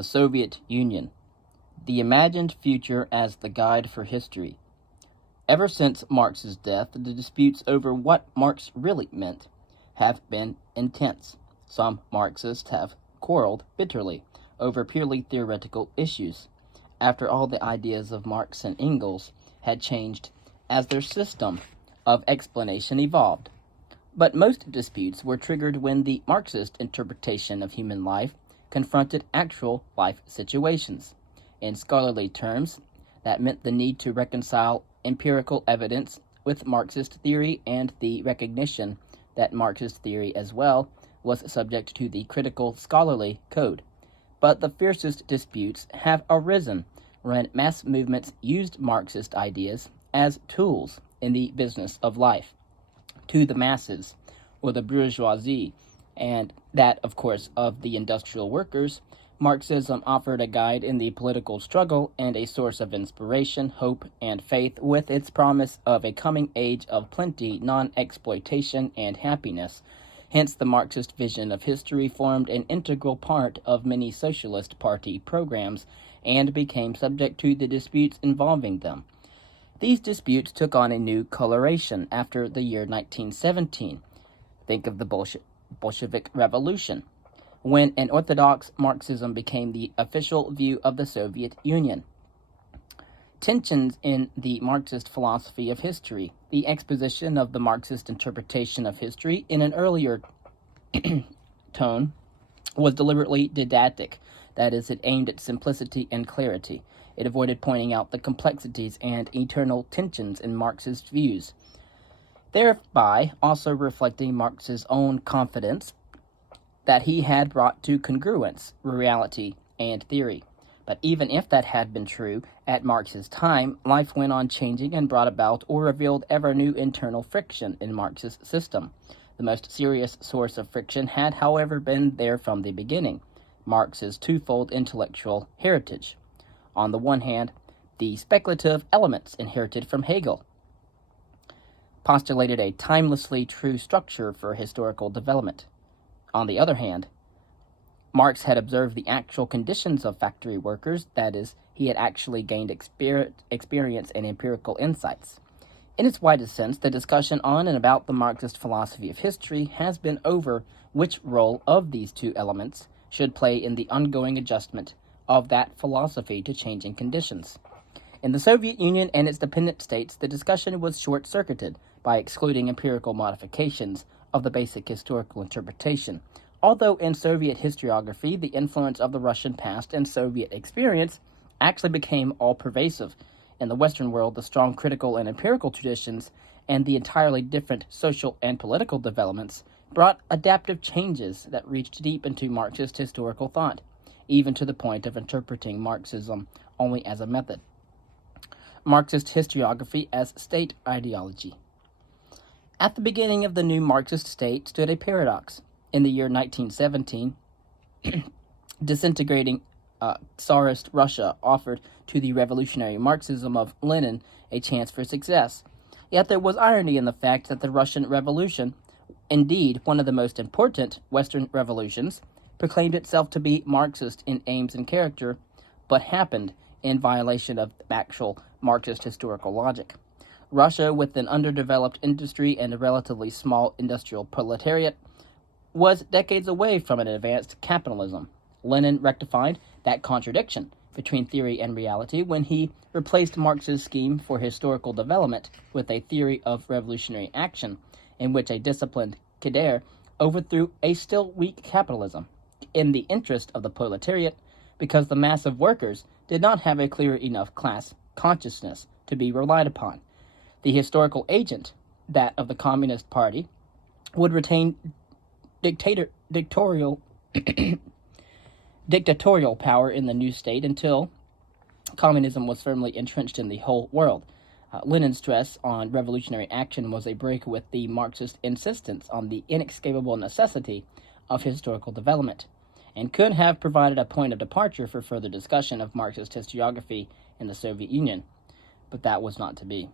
The Soviet Union. The imagined future as the guide for history. Ever since Marx's death, the disputes over what Marx really meant have been intense. Some Marxists have quarreled bitterly over purely theoretical issues. After all, the ideas of Marx and Engels had changed as their system of explanation evolved. But most disputes were triggered when the Marxist interpretation of human life confronted actual life situations. In scholarly terms, that meant the need to reconcile empirical evidence with Marxist theory and the recognition that Marxist theory as well was subject to the critical scholarly code. But the fiercest disputes have arisen when mass movements used Marxist ideas as tools in the business of life. To the masses, or the bourgeoisie, and that, of course, of the industrial workers, Marxism offered a guide in the political struggle and a source of inspiration, hope, and faith, with its promise of a coming age of plenty, non-exploitation, and happiness. Hence, the Marxist vision of history formed an integral part of many Socialist Party programs and became subject to the disputes involving them. These disputes took on a new coloration after the year 1917. Think of the Bolshevik Revolution, when an orthodox Marxism became the official view of the Soviet Union. Tensions in the Marxist philosophy of history. The exposition of the Marxist interpretation of history in an earlier tone was deliberately didactic. That is, it aimed at simplicity and clarity. It avoided pointing out the complexities and internal tensions in Marxist views, thereby also reflecting Marx's own confidence that he had brought to congruence reality and theory. But even if that had been true, at Marx's time, life went on changing and brought about or revealed ever new internal friction in Marx's system. The most serious source of friction had, however, been there from the beginning: Marx's twofold intellectual heritage. On the one hand, the speculative elements inherited from Hegel postulated a timelessly true structure for historical development. On the other hand, Marx had observed the actual conditions of factory workers, that is, he had actually gained experience and empirical insights. In its widest sense, the discussion on and about the Marxist philosophy of history has been over which role of these two elements should play in the ongoing adjustment of that philosophy to changing conditions. In the Soviet Union and its dependent states, the discussion was short-circuited by excluding empirical modifications of the basic historical interpretation. Although in Soviet historiography, the influence of the Russian past and Soviet experience actually became all-pervasive. In the Western world, the strong critical and empirical traditions and the entirely different social and political developments brought adaptive changes that reached deep into Marxist historical thought, even to the point of interpreting Marxism only as a method. Marxist historiography as state ideology. At the beginning of the new Marxist state stood a paradox. In the year 1917, disintegrating Tsarist Russia offered to the revolutionary Marxism of Lenin a chance for success. Yet there was irony in the fact that the Russian Revolution, indeed one of the most important Western revolutions, proclaimed itself to be Marxist in aims and character, but happened in violation of actual Marxist historical logic. Russia, with an underdeveloped industry and a relatively small industrial proletariat, was decades away from an advanced capitalism. Lenin rectified that contradiction between theory and reality when he replaced Marx's scheme for historical development with a theory of revolutionary action, in which a disciplined cadre overthrew a still weak capitalism in the interest of the proletariat, because the mass of workers did not have a clear enough class consciousness to be relied upon. The historical agent, that of the Communist Party, would retain dictatorial power in the new state until communism was firmly entrenched in the whole world. Lenin's stress on revolutionary action was a break with the Marxist insistence on the inescapable necessity of historical development, and could have provided a point of departure for further discussion of Marxist historiography in the Soviet Union, but that was not to be.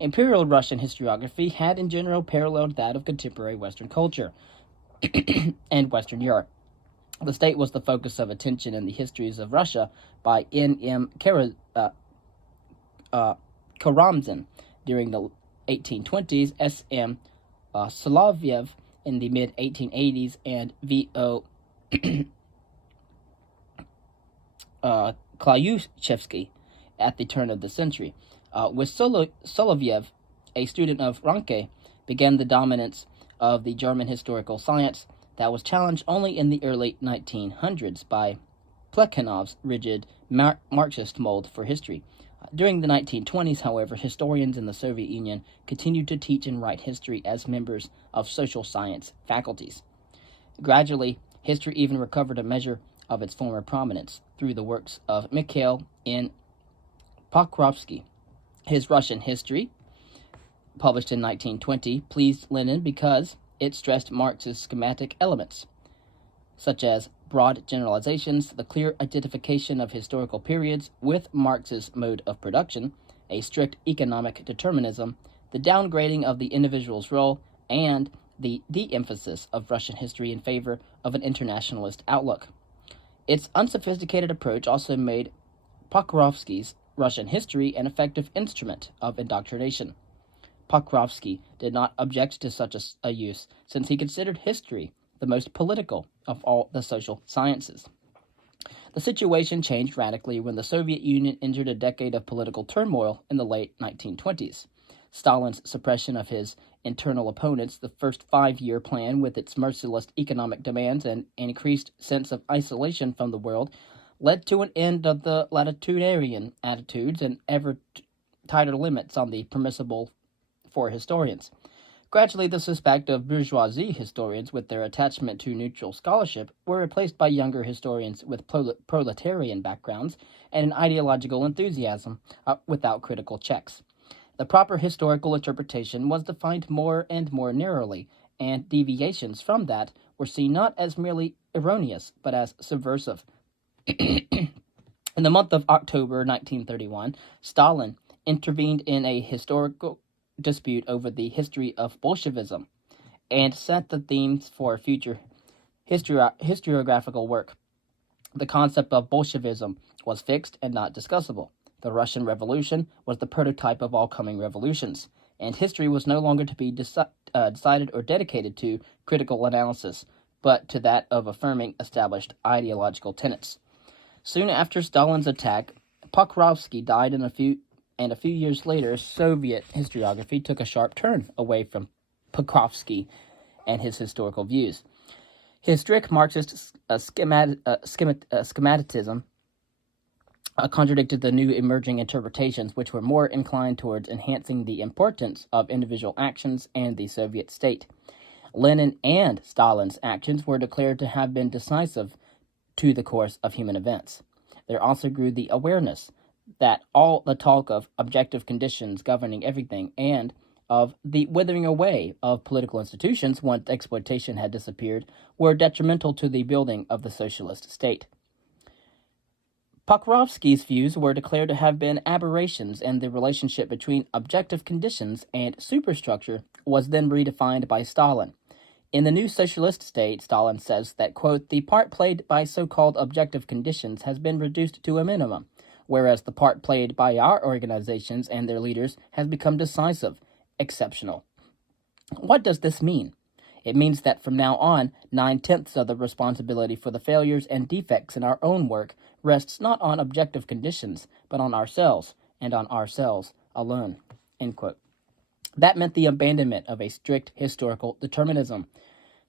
Imperial Russian historiography had in general paralleled that of contemporary Western culture and Western Europe. The state was the focus of attention in the histories of Russia by N.M. Karamzin during the 1820s, S.M. Solovyev in the mid-1880s, and V.O. Klyushevsky at the turn of the century. With Solovyev, a student of Ranke, began the dominance of the German historical science that was challenged only in the early 1900s by Plekhanov's rigid Marxist mold for history. During the 1920s, however, historians in the Soviet Union continued to teach and write history as members of social science faculties. Gradually, history even recovered a measure of its former prominence through the works of Mikhail N. Pokrovsky. His Russian history, published in 1920, pleased Lenin because it stressed Marx's schematic elements, such as broad generalizations, the clear identification of historical periods with Marx's mode of production, a strict economic determinism, the downgrading of the individual's role, and the de-emphasis of Russian history in favor of an internationalist outlook. Its unsophisticated approach also made Pokrovsky's Russian history an effective instrument of indoctrination. Pokrovsky did not object to such a use, since he considered history the most political of all the social sciences. The situation changed radically when the Soviet Union entered a decade of political turmoil in the late 1920s. Stalin's suppression of his internal opponents, the first 5-year plan with its merciless economic demands and an increased sense of isolation from the world, led to an end of the latitudinarian attitudes and ever tighter limits on the permissible for historians. Gradually, the suspect of bourgeoisie historians with their attachment to neutral scholarship were replaced by younger historians with proletarian backgrounds and an ideological enthusiasm without critical checks. The proper historical interpretation was defined more and more narrowly, and deviations from that were seen not as merely erroneous, but as subversive. In the month of October 1931, Stalin intervened in a historical dispute over the history of Bolshevism and set the themes for future historiographical work. The concept of Bolshevism was fixed and not discussable. The Russian Revolution was the prototype of all coming revolutions, and history was no longer to be decided or dedicated to critical analysis, but to that of affirming established ideological tenets. Soon after Stalin's attack, Pokrovsky died, and a few years later, Soviet historiography took a sharp turn away from Pokrovsky and his historical views. His strict Marxist schematism contradicted the new emerging interpretations, which were more inclined towards enhancing the importance of individual actions and the Soviet state. Lenin and Stalin's actions were declared to have been decisive to the course of human events. There also grew the awareness that all the talk of objective conditions governing everything and of the withering away of political institutions once exploitation had disappeared were detrimental to the building of the socialist state. Pokrovsky's views were declared to have been aberrations, and the relationship between objective conditions and superstructure was then redefined by Stalin. In the new socialist state, Stalin says that, quote, the part played by so-called objective conditions has been reduced to a minimum, whereas the part played by our organizations and their leaders has become decisive, exceptional. What does this mean? It means that from now on, 9/10 of the responsibility for the failures and defects in our own work rests not on objective conditions, but on ourselves, and on ourselves alone. End quote. That meant the abandonment of a strict historical determinism.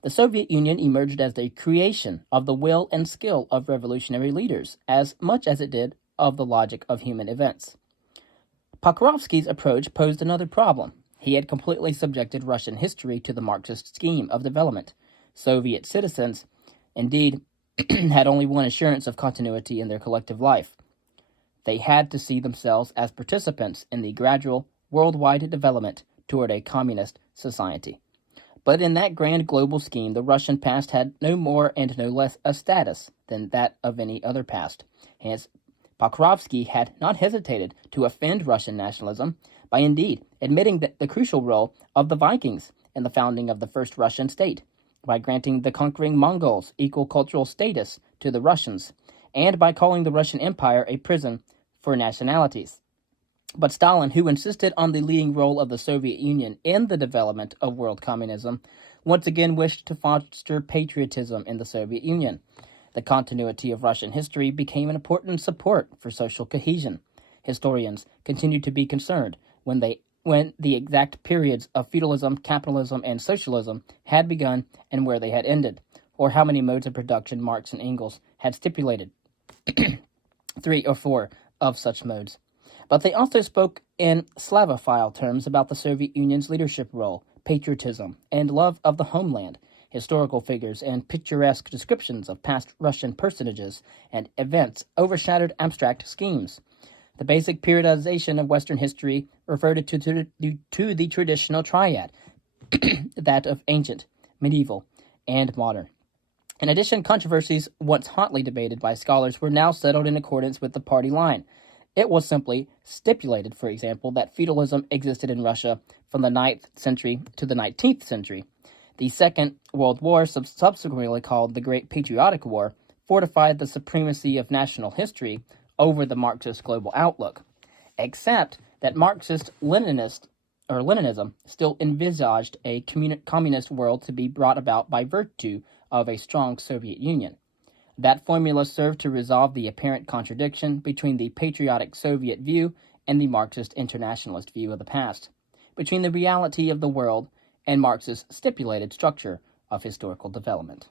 The Soviet Union emerged as the creation of the will and skill of revolutionary leaders, as much as it did of the logic of human events. Pokrovsky's approach posed another problem. He had completely subjected Russian history to the Marxist scheme of development. Soviet citizens, indeed, had only one assurance of continuity in their collective life. They had to see themselves as participants in the gradual worldwide development toward a communist society. But in that grand global scheme, the Russian past had no more and no less a status than that of any other past. Hence, Pokrovsky had not hesitated to offend Russian nationalism by indeed admitting the crucial role of the Vikings in the founding of the first Russian state. by granting the conquering Mongols equal cultural status to the Russians, and by calling the Russian Empire a prison for nationalities. But Stalin, who insisted on the leading role of the Soviet Union in the development of world communism, once again wished to foster patriotism in the Soviet Union. The continuity of Russian history became an important support for social cohesion. Historians continued to be concerned when the exact periods of feudalism, capitalism, and socialism had begun and where they had ended, or how many modes of production Marx and Engels had stipulated. 3 or 4 of such modes. But they also spoke in Slavophile terms about the Soviet Union's leadership role, patriotism, and love of the homeland. Historical figures and picturesque descriptions of past Russian personages and events overshadowed abstract schemes. The basic periodization of Western history reverted to the traditional triad, that of ancient, medieval, and modern. In addition, controversies once hotly debated by scholars were now settled in accordance with the party line. It was simply stipulated, for example, that feudalism existed in Russia from the 9th century to the 19th century. The Second World War, subsequently called the Great Patriotic War, fortified the supremacy of national history over the Marxist global outlook, except that Marxist-Leninism still envisaged a communist world to be brought about by virtue of a strong Soviet Union. That formula served to resolve the apparent contradiction between the patriotic Soviet view and the Marxist internationalist view of the past, between the reality of the world and Marx's stipulated structure of historical development.